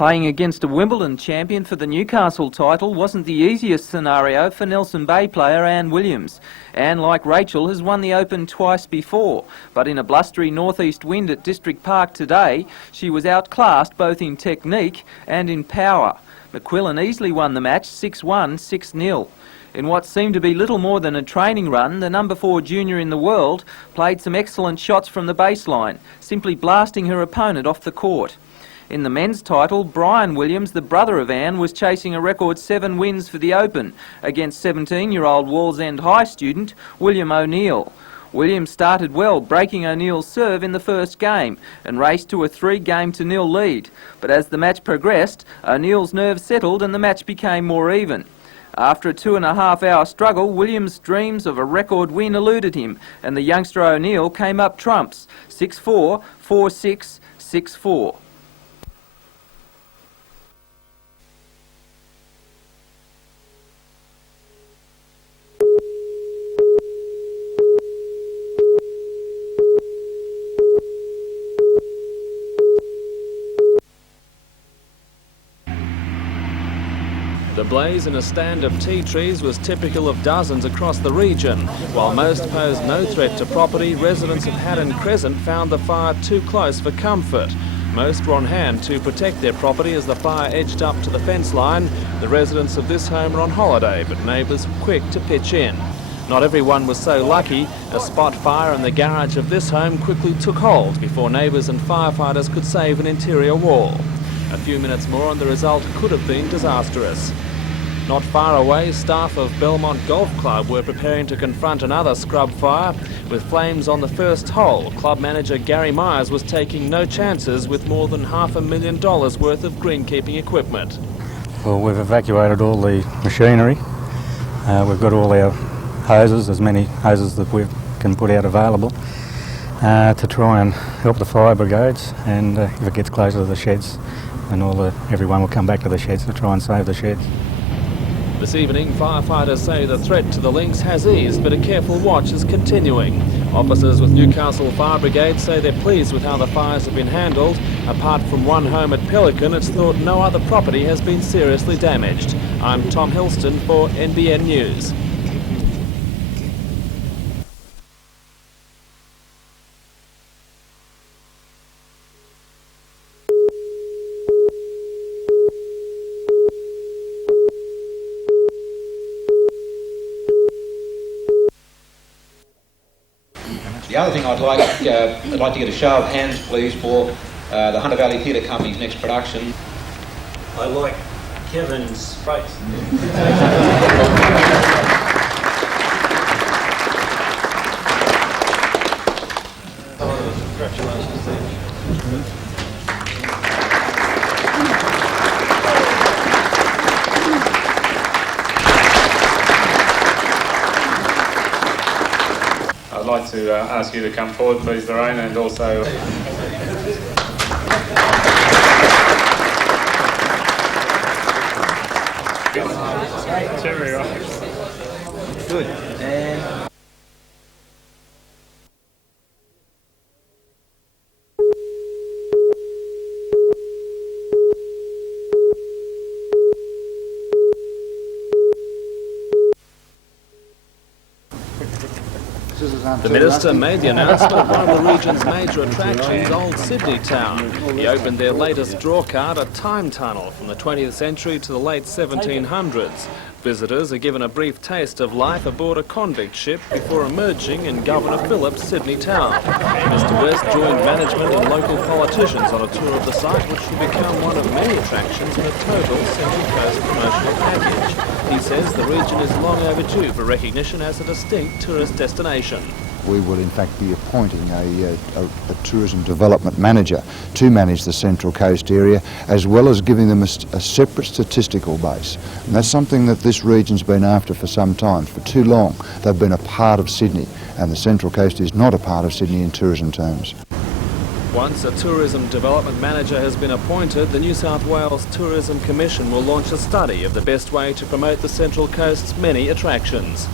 Playing against a Wimbledon champion for the Newcastle title wasn't the easiest scenario for Nelson Bay player Anne Williams. Anne, like Rachel, has won the Open twice before, but in a blustery northeast wind at District Park today, she was outclassed both in technique and in power. McQuillan easily won the match 6-1, 6-0. In what seemed to be little more than a training run, the number 4 junior in the world played some excellent shots from the baseline, simply blasting her opponent off the court. In the men's title, Brian Williams, the brother of Anne, was chasing a record 7 wins for the Open against 17-year-old Wallsend High student William O'Neill. Williams started well, breaking O'Neill's serve in the first game and raced to a 3-0 lead. But as the match progressed, O'Neill's nerves settled and the match became more even. After a 2.5-hour struggle, Williams' dreams of a record win eluded him, and the youngster O'Neill came up trumps, 6-4, 4-6, 6-4. The blaze in a stand of tea trees was typical of dozens across the region. While most posed no threat to property, residents of Haddon Crescent found the fire too close for comfort. Most were on hand to protect their property as the fire edged up to the fence line. The residents of this home are on holiday, but neighbours were quick to pitch in. Not everyone was so lucky. A spot fire in the garage of this home quickly took hold before neighbours and firefighters could save an interior wall. A few minutes more and the result could have been disastrous. Not far away, staff of Belmont Golf Club were preparing to confront another scrub fire. With flames on the first hole, club manager Gary Myers was taking no chances with more than $500,000 worth of greenkeeping equipment. Well, we've evacuated all the machinery. We've got all our hoses, as many hoses that we can put out available, to try and help the fire brigades, and if it gets closer to the sheds, then everyone will come back to the sheds to try and save the sheds. This evening, firefighters say the threat to the links has eased, but a careful watch is continuing. Officers with Newcastle Fire Brigade say they're pleased with how the fires have been handled. Apart from one home at Pelican, it's thought no other property has been seriously damaged. I'm Tom Hilston for NBN News. The other thing I'd like to get a show of hands, please, for the Hunter Valley Theatre Company's next production. I like Kevin's face. Congratulations to you. I'd like to ask you to come forward, please, Lorraine, and also... Cherry, right? Good. And... The Minister made the announcement of one of the region's major attractions, Old Sydney Town. He opened their latest draw card, a time tunnel from the 20th century to the late 1700s. Visitors are given a brief taste of life aboard a convict ship before emerging in Governor Phillip's Sydney town. Mr West joined management and local politicians on a tour of the site, which will become one of many attractions in a total Central Coast promotional package. He says the region is long overdue for recognition as a distinct tourist destination. We will in fact be appointing a tourism development manager to manage the Central Coast area, as well as giving them a separate statistical base. And that's something that this region's been after for some time. For too long they've been a part of Sydney, and the Central Coast is not a part of Sydney in tourism terms. Once a tourism development manager has been appointed, the New South Wales Tourism Commission will launch a study of the best way to promote the Central Coast's many attractions.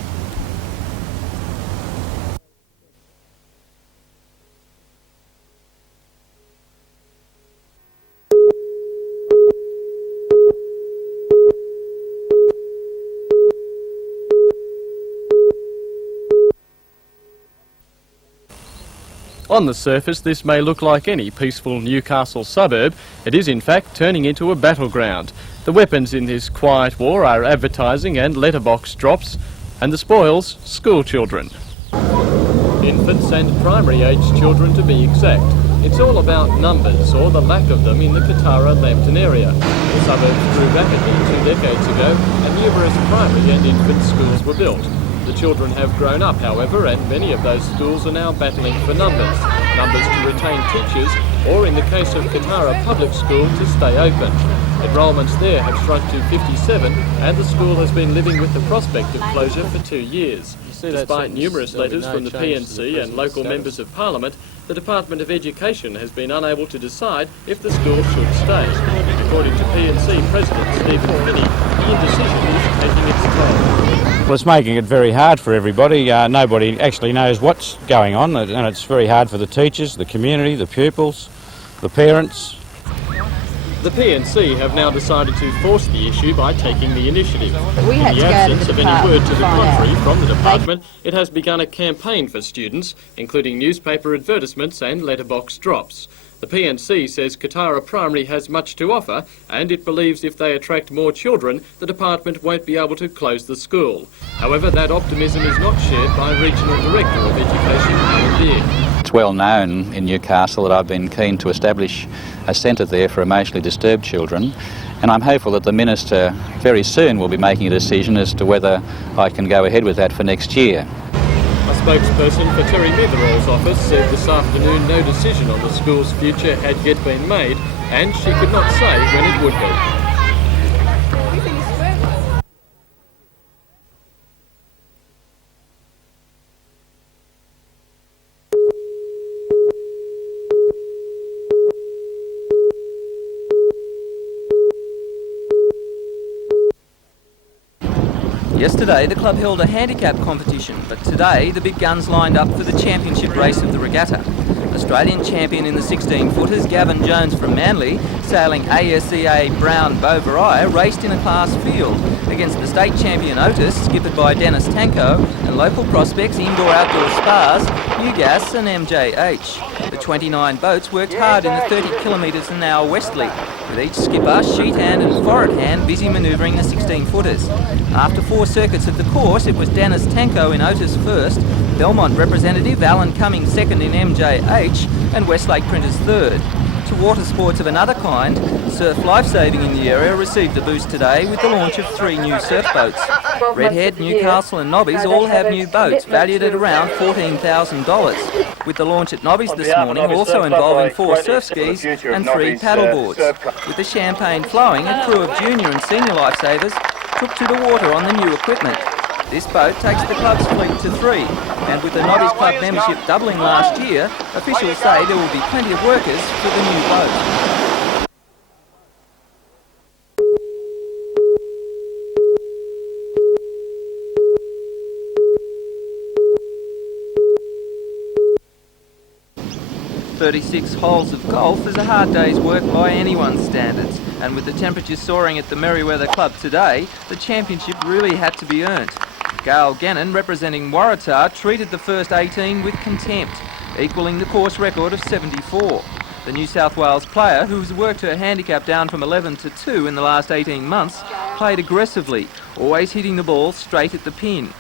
On the surface, this may look like any peaceful Newcastle suburb. It is in fact turning into a battleground. The weapons in this quiet war are advertising and letterbox drops, and the spoils, school children. Infants and primary-aged children to be exact. It's all about numbers, or the lack of them, in the Kotara Lambton area. The suburbs grew rapidly 2 decades ago, and numerous primary and infant schools were built. The children have grown up, however, and many of those schools are now battling for numbers. Numbers to retain teachers, or in the case of Kotara Public School, to stay open. Enrolments there have shrunk to 57, and the school has been living with the prospect of closure for 2 years. Despite numerous letters from the PNC and local members of Parliament, the Department of Education has been unable to decide if the school should stay. According to PNC President Stephen Finney, the indecision is taking its toll. Well, it's making it very hard for everybody. Nobody actually knows what's going on, and it's very hard for the teachers, the community, the pupils, the parents. The PNC have now decided to force the issue by taking the initiative. We had In the to go absence to of the any word to the department contrary to find from the out. department, it has begun a campaign for students, including newspaper advertisements and letterbox drops. The PNC says Kotara Primary has much to offer, and it believes if they attract more children, the department won't be able to close the school. However, that optimism is not shared by Regional Director of Education, Karibia. It's well known in Newcastle that I've been keen to establish a centre there for emotionally disturbed children, and I'm hopeful that the Minister very soon will be making a decision as to whether I can go ahead with that for next year. A spokesperson for Terry Metherall's office said this afternoon no decision on the school's future had yet been made, and she could not say when it would be. 'Yesterday, the club held a handicap competition, but today the big guns lined up for the championship race of the Regatta. Australian champion in the 16-footers, Gavin Jones from Manly, sailing ASEA Brown Bovaria, raced in a class field against the state champion Otis, skippered by Dennis Tanko, and local prospects Indoor-Outdoor Spas, Ugas and MJH. The 29 boats worked hard in the 30 kilometres an hour westerly, with each skipper, sheet hand and forward hand busy manoeuvring the 16-footers. After 4 circuits of the course, it was Dennis Tanko in Otis first, Belmont representative Alan Cummings second in MJH, and Westlake Printers third. To water sports of another kind, surf lifesaving in the area received a boost today with the launch of 3 new surfboats. Redhead, Newcastle and Nobbies all have new boats valued at around $14,000, with the launch at Nobbies this morning also involving 4 surf skis and 3 paddleboards. With the champagne flowing, a crew of junior and senior lifesavers took to the water on the new equipment. This boat takes the club's fleet to 3, and with the Nobbies Club membership doubling last year, officials say there will be plenty of workers for the new boat. "36 holes of golf is a hard day's work by anyone's standards, and with the temperatures soaring at the Merewether Club today, the championship really had to be earned. Gail Gannon, representing Waratah, treated the first 18 with contempt, equalling the course record of 74. The New South Wales player, who has worked her handicap down from 11 to 2 in the last 18 months, played aggressively, always hitting the ball straight at the pin.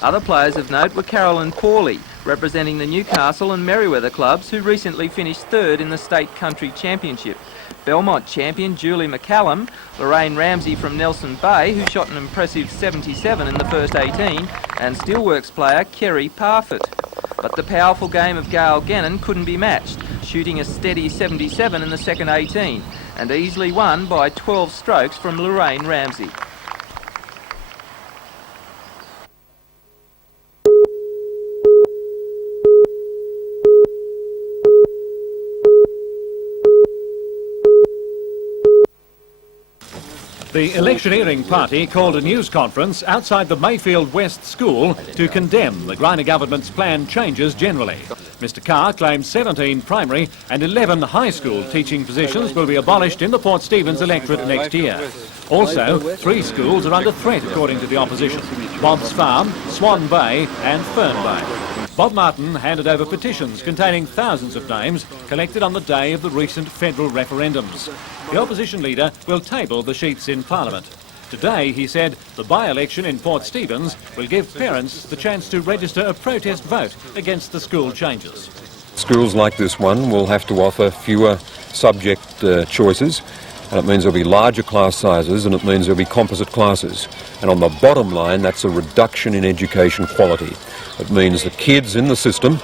Other players of note were Carolyn Pawley, representing the Newcastle and Merewether clubs, who recently finished third in the State Country Championship. Belmont champion Julie McCallum, Lorraine Ramsey from Nelson Bay, who shot an impressive 77 in the first 18, and Steelworks player Kerry Parfitt. But the powerful game of Gail Gannon couldn't be matched, shooting a steady 77 in the second 18, and easily won by 12 strokes from Lorraine Ramsey. The electioneering party called a news conference outside the Mayfield West School to condemn the Greiner government's planned changes generally. Mr Carr claims 17 primary and 11 high school teaching positions will be abolished in the Port Stephens electorate next year. Also, 3 schools are under threat according to the opposition: Bob's Farm, Swan Bay and Fern Bay. Bob Martin handed over petitions containing thousands of names collected on the day of the recent federal referendums. The opposition leader will table the sheets in Parliament. Today, he said, the by-election in Port Stephens will give parents the chance to register a protest vote against the school changes. Schools like this one will have to offer fewer subject choices, and it means there'll be larger class sizes, and it means there'll be composite classes. And on the bottom line, that's a reduction in education quality. It means the kids in the system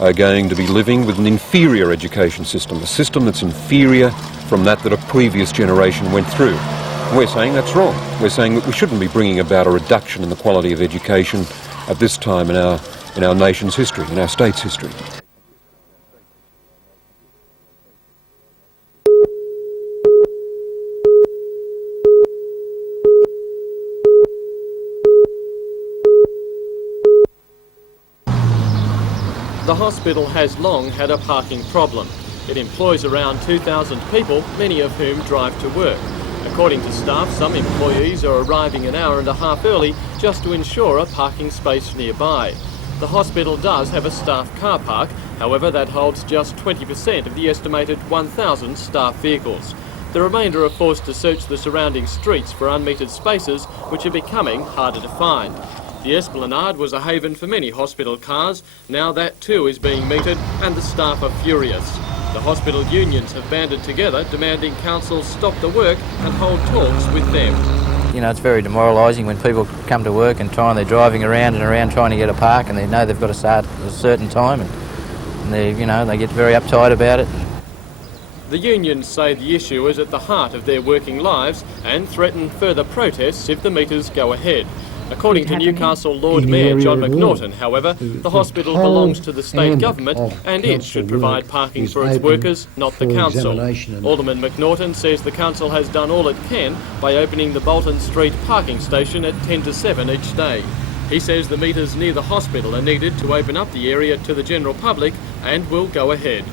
are going to be living with an inferior education system, a system that's inferior from that a previous generation went through. We're saying that's wrong. We're saying that we shouldn't be bringing about a reduction in the quality of education at this time in our nation's history, in our state's history. The hospital has long had a parking problem. It employs around 2,000 people, many of whom drive to work. According to staff, some employees are arriving an hour and a half early just to ensure a parking space nearby. The hospital does have a staff car park, however that holds just 20% of the estimated 1,000 staff vehicles. The remainder are forced to search the surrounding streets for unmetered spaces, which are becoming harder to find. The Esplanade was a haven for many hospital cars. Now that too is being metered and the staff are furious. The hospital unions have banded together, demanding council stop the work and hold talks with them. You know, it's very demoralising when people come to work and they're driving around and around trying to get a park, and they know they've got to start at a certain time, and they get very uptight about it. The unions say the issue is at the heart of their working lives and threaten further protests if the meters go ahead. According to Newcastle Lord Mayor John McNaughton, however, the hospital belongs to the state government and it should provide parking for its workers, not the council. Alderman McNaughton says the council has done all it can by opening the Bolton Street parking station at 10 to 7 each day. He says the meters near the hospital are needed to open up the area to the general public and will go ahead.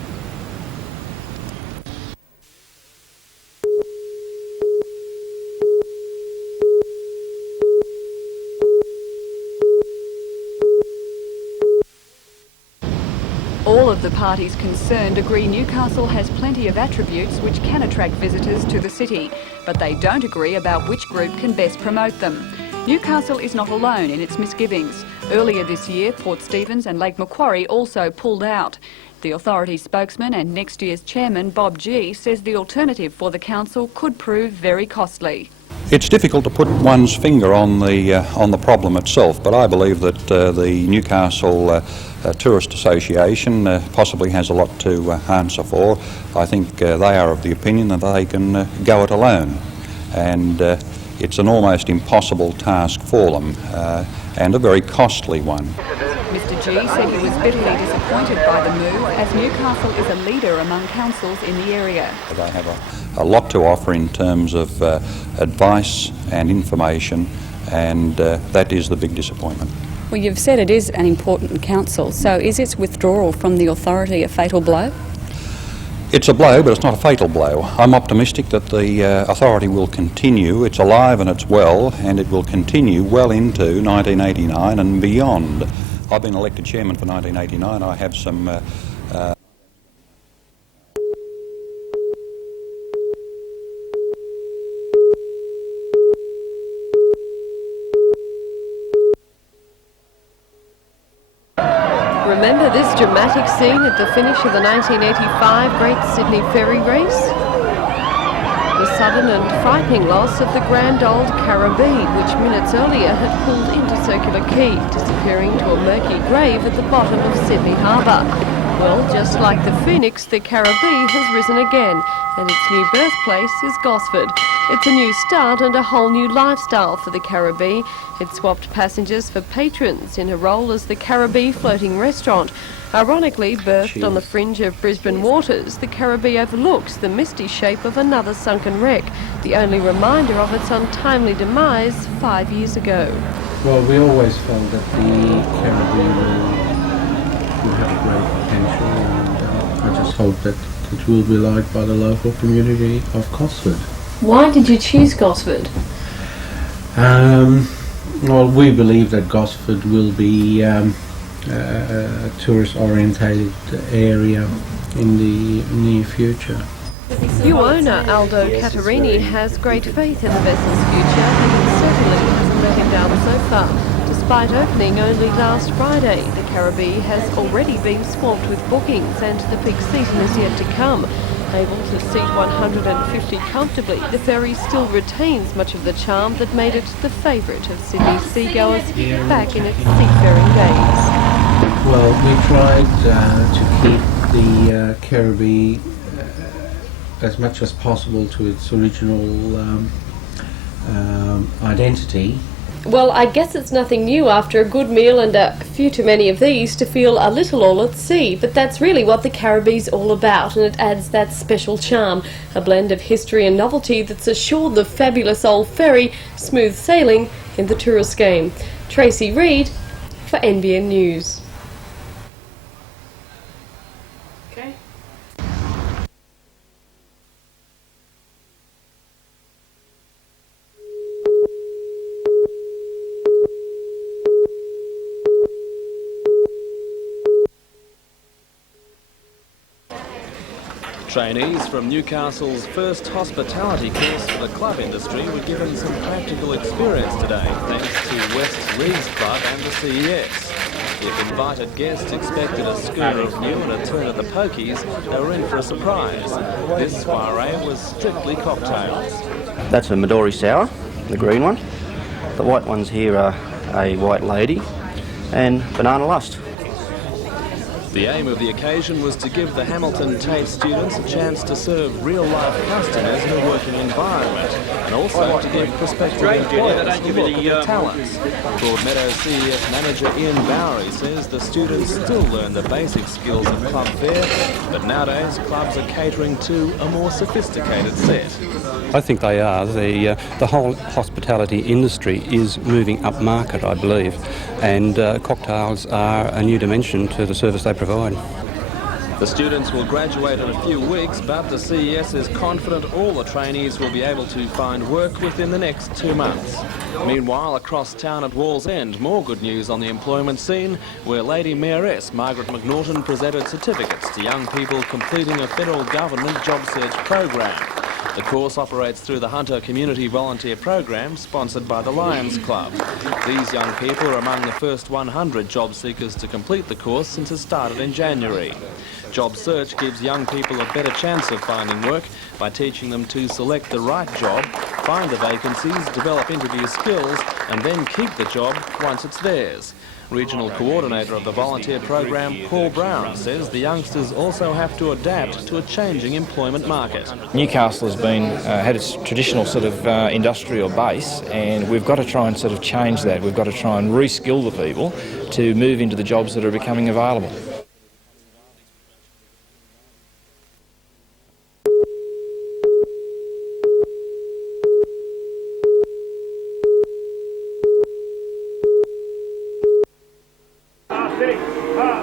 All of the parties concerned agree Newcastle has plenty of attributes which can attract visitors to the city, but they don't agree about which group can best promote them. Newcastle is not alone in its misgivings. Earlier this year, Port Stephens and Lake Macquarie also pulled out. The authority spokesman and next year's chairman, Bob G, says the alternative for the council could prove very costly. It's difficult to put one's finger on the problem itself, but I believe that the Newcastle Tourist Association possibly has a lot to answer for. I think they are of the opinion that they can go it alone, and it's an almost impossible task for them, and a very costly one. Mr G said he was bitterly disappointed by the move, as Newcastle is a leader among councils in the area. They have a lot to offer in terms of advice and information, and that is the big disappointment. Well, you've said it is an important council, so is its withdrawal from the authority a fatal blow? It's a blow, but it's not a fatal blow. I'm optimistic that the authority will continue. It's alive and it's well, and it will continue well into 1989 and beyond. I've been elected chairman for 1989. I have some Remember this dramatic scene at the finish of the 1985 Great Sydney Ferry race? The sudden and frightening loss of the grand old Karibia, which minutes earlier had pulled into Circular Quay, disappearing to a murky grave at the bottom of Sydney Harbour. Well, just like the phoenix, the Karibia has risen again, and its new birthplace is Gosford. It's a new start and a whole new lifestyle for the Karibia. It swapped passengers for patrons in a role as the Karibia floating restaurant. Ironically, birthed on the fringe of Brisbane waters, the Karibia overlooks the misty shape of another sunken wreck, the only reminder of its untimely demise 5 years ago. Well, we always felt that the Karibia will have a great potential, and I just hope that it will be liked by the local community of Gosford. Why did you choose Gosford? Well, we believe that Gosford will be tourist-orientated area in the near future. New owner Aldo Catarini has great faith in the vessel's future, and it certainly hasn't let him down so far. Despite opening only last Friday, the Karibia has already been swamped with bookings, and the peak season is yet to come. Able to seat 150 comfortably, the ferry still retains much of the charm that made it the favourite of Sydney's seagoers back in its seafaring days. Well, we tried to keep the Karibia as much as possible to its original identity. Well, I guess it's nothing new after a good meal and a few too many of these to feel a little all at sea, but that's really what the Karibia's all about, and it adds that special charm, a blend of history and novelty that's assured the fabulous old ferry smooth sailing in the tourist game. Tracy Reid for NBN News. Trainees from Newcastle's first hospitality course for the club industry were given some practical experience today, thanks to West's Leagues Club and the CES. If invited guests expected a schooner of new and a turn at the pokies, they were in for a surprise. This soiree was strictly cocktails. That's a Midori sour, the green one. The white ones here are a White Lady and Banana Lust. The aim of the occasion was to give the Hamilton TAFE students a chance to serve real-life customers in a working environment, and also to give prospective employers a look at their talents. Broadmeadow CES manager Ian Bowery says the students still learn the basic skills of club fare, but nowadays clubs are catering to a more sophisticated set. I think they are. The whole hospitality industry is moving up market, I believe, and cocktails are a new dimension to the service they provide. The students will graduate in a few weeks, but the CES is confident all the trainees will be able to find work within the next 2 months. Meanwhile, across town at Wallsend, more good news on the employment scene, where Lady Mayoress Margaret McNaughton presented certificates to young people completing a federal government job search program. The course operates through the Hunter Community Volunteer Program, sponsored by the Lions Club. These young people are among the first 100 job seekers to complete the course since it started in January. Job Search gives young people a better chance of finding work by teaching them to select the right job, find the vacancies, develop interview skills, and then keep the job once it's theirs. Regional coordinator of the volunteer program, Paul Brown, says the youngsters also have to adapt to a changing employment market. Newcastle has had its traditional sort of industrial base, and we've got to try and sort of change that. We've got to try and re-skill the people to move into the jobs that are becoming available.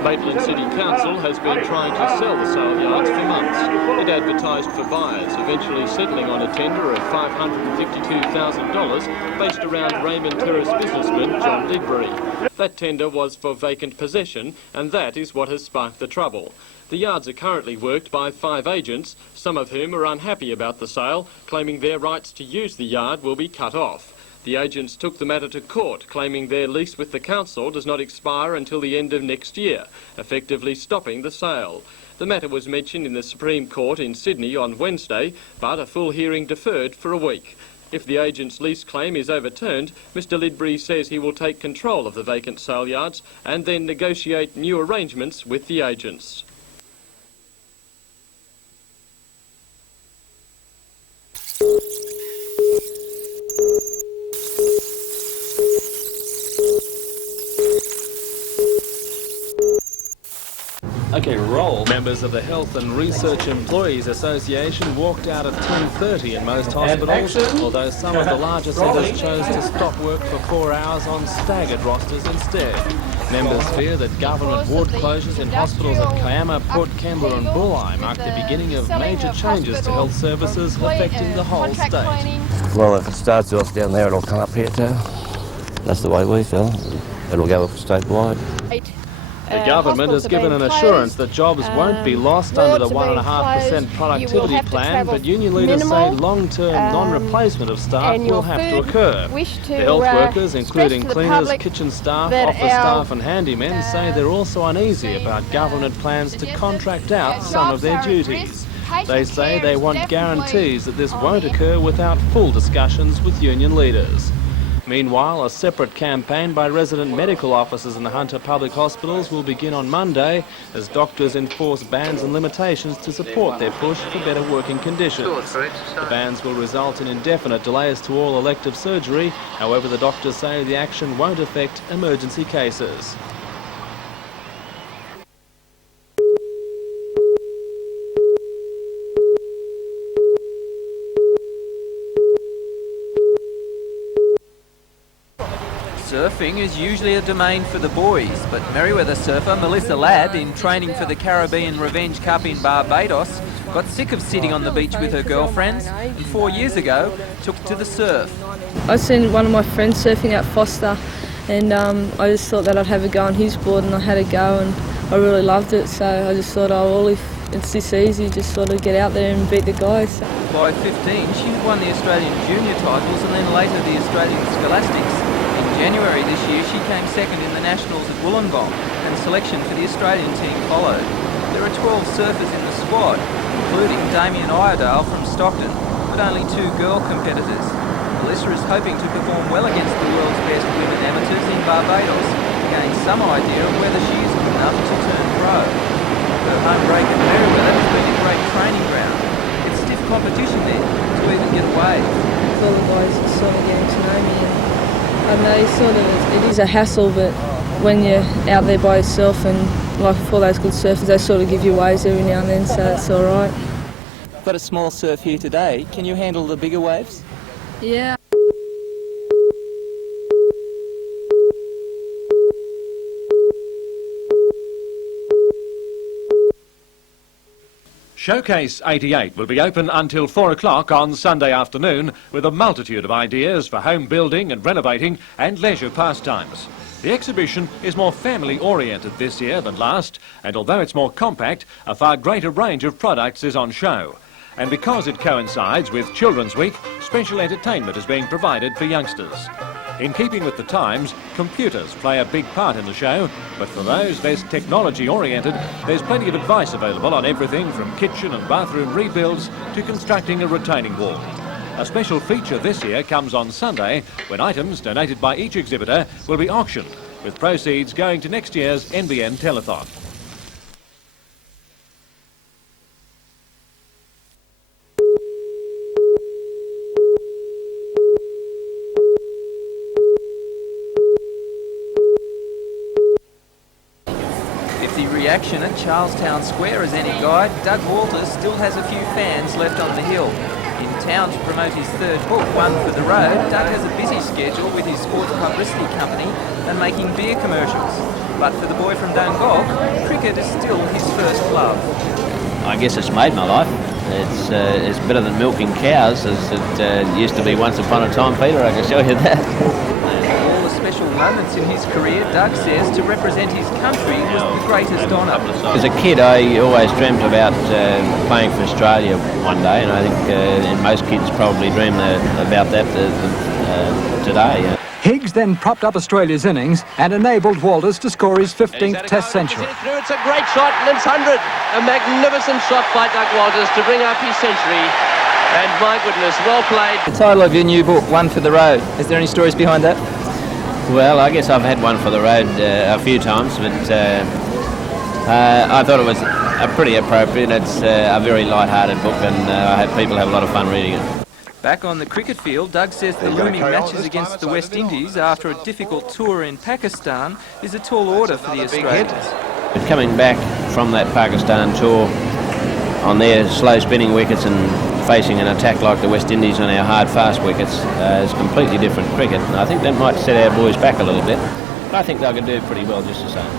Maitland City Council has been trying to sell the Saleyards for months. It advertised for buyers, eventually settling on a tender of $552,000 based around Raymond Terrace businessman John Lidbury. That tender was for vacant possession, and that is what has sparked the trouble. The yards are currently worked by 5 agents, some of whom are unhappy about the sale, claiming their rights to use the yard will be cut off. The agents took the matter to court, claiming their lease with the council does not expire until the end of next year, effectively stopping the sale. The matter was mentioned in the Supreme Court in Sydney on Wednesday, but a full hearing deferred for a week. If the agent's lease claim is overturned, Mr Lidbury says he will take control of the vacant Saleyards and then negotiate new arrangements with the agents. Okay, roll. Members of the Health and Research Employees Association walked out at 10:30 in most hospitals, although some of the larger centres chose to stop work for 4 hours on staggered rosters instead. Members fear that government ward closures in hospitals at Kiama, Port Kembla and Bulli mark the beginning of major changes to health services affecting the whole state. Well, if it starts off down there, it'll come up here too. That's the way we feel. It'll go statewide. The government has given an assurance that jobs won't be lost under the 1.5% productivity plan, but union leaders say long-term non-replacement of staff will have to occur. The health workers, including cleaners, kitchen staff, office staff and handymen, say they're also uneasy about government plans to contract out some of their duties. They say they want guarantees that this won't occur without full discussions with union leaders. Meanwhile, a separate campaign by resident medical officers in the Hunter public hospitals will begin on Monday as doctors enforce bans and limitations to support their push for better working conditions. The bans will result in indefinite delays to all elective surgery. However, the doctors say the action won't affect emergency cases. Surfing is usually a domain for the boys, but Merewether surfer Melissa Labb, in training for the Caribbean Revenge Cup in Barbados, got sick of sitting on the beach with her girlfriends and 4 years ago took to the surf. I seen one of my friends surfing at Foster and I just thought that I'd have a go on his board, and I had a go and I really loved it, so I just thought, oh well, if it's this easy, just sort of get out there and beat the guys. By 15 she won the Australian junior titles and then later the Australian Scholastics. In January this year she came second in the Nationals at Wollongong and selection for the Australian team followed. There are 12 surfers in the squad, including Damien Iredale from Stockton, but only 2 girl competitors. Melissa is hoping to perform well against the world's best women amateurs in Barbados to gain some idea of whether she is good enough to turn pro. Her home break at Merewether has been a great training ground. It's stiff competition there to even get a wave. All the guys are sort of getting to know me, and I know it is a hassle, but when you're out there by yourself and like for those good surfers, they sort of give you waves every now and then, so it's all right. Got a small surf here today. Can you handle the bigger waves? Yeah. Showcase 88 will be open until 4 o'clock on Sunday afternoon with a multitude of ideas for home building and renovating and leisure pastimes. The exhibition is more family-oriented this year than last, and although it's more compact, a far greater range of products is on show. And because it coincides with Children's Week, special entertainment is being provided for youngsters. In keeping with the times, computers play a big part in the show, but for those less technology-oriented, there's plenty of advice available on everything from kitchen and bathroom rebuilds to constructing a retaining wall. A special feature this year comes on Sunday, when items donated by each exhibitor will be auctioned, with proceeds going to next year's NBN Telethon. Reaction at Charlestown Square as any guide, Doug Walters still has a few fans left on the hill. In town to promote his third book, One for the Road, Doug has a busy schedule with his sports publicity company and making beer commercials. But for the boy from Dungog, cricket is still his first love. I guess it's made my life. It's better than milking cows, as it used to be once upon a time, Peter, I can show you that. Special moments in his career, Doug says, to represent his country was the greatest honour. As a kid, I always dreamt about playing for Australia one day, and I think and most kids probably dream about that today. Higgs then propped up Australia's innings and enabled Walters to score his 15th Test century. It's a great shot, and it's 100. A magnificent shot by Doug Walters to bring up his century. And my goodness, well played. The title of your new book, One for the Road. Is there any stories behind that? Well, I guess I've had one for the road a few times, but I thought it was pretty appropriate. It's a very light-hearted book, and I hope people have a lot of fun reading it. Back on the cricket field, Doug says the looming matches against the West Indies after a difficult tour in Pakistan is a tall order for the Australians. But coming back from that Pakistan tour on their slow spinning wickets and facing an attack like the West Indies on our hard fast wickets is completely different cricket, and I think that might set our boys back a little bit, but I think they could do pretty well just the same.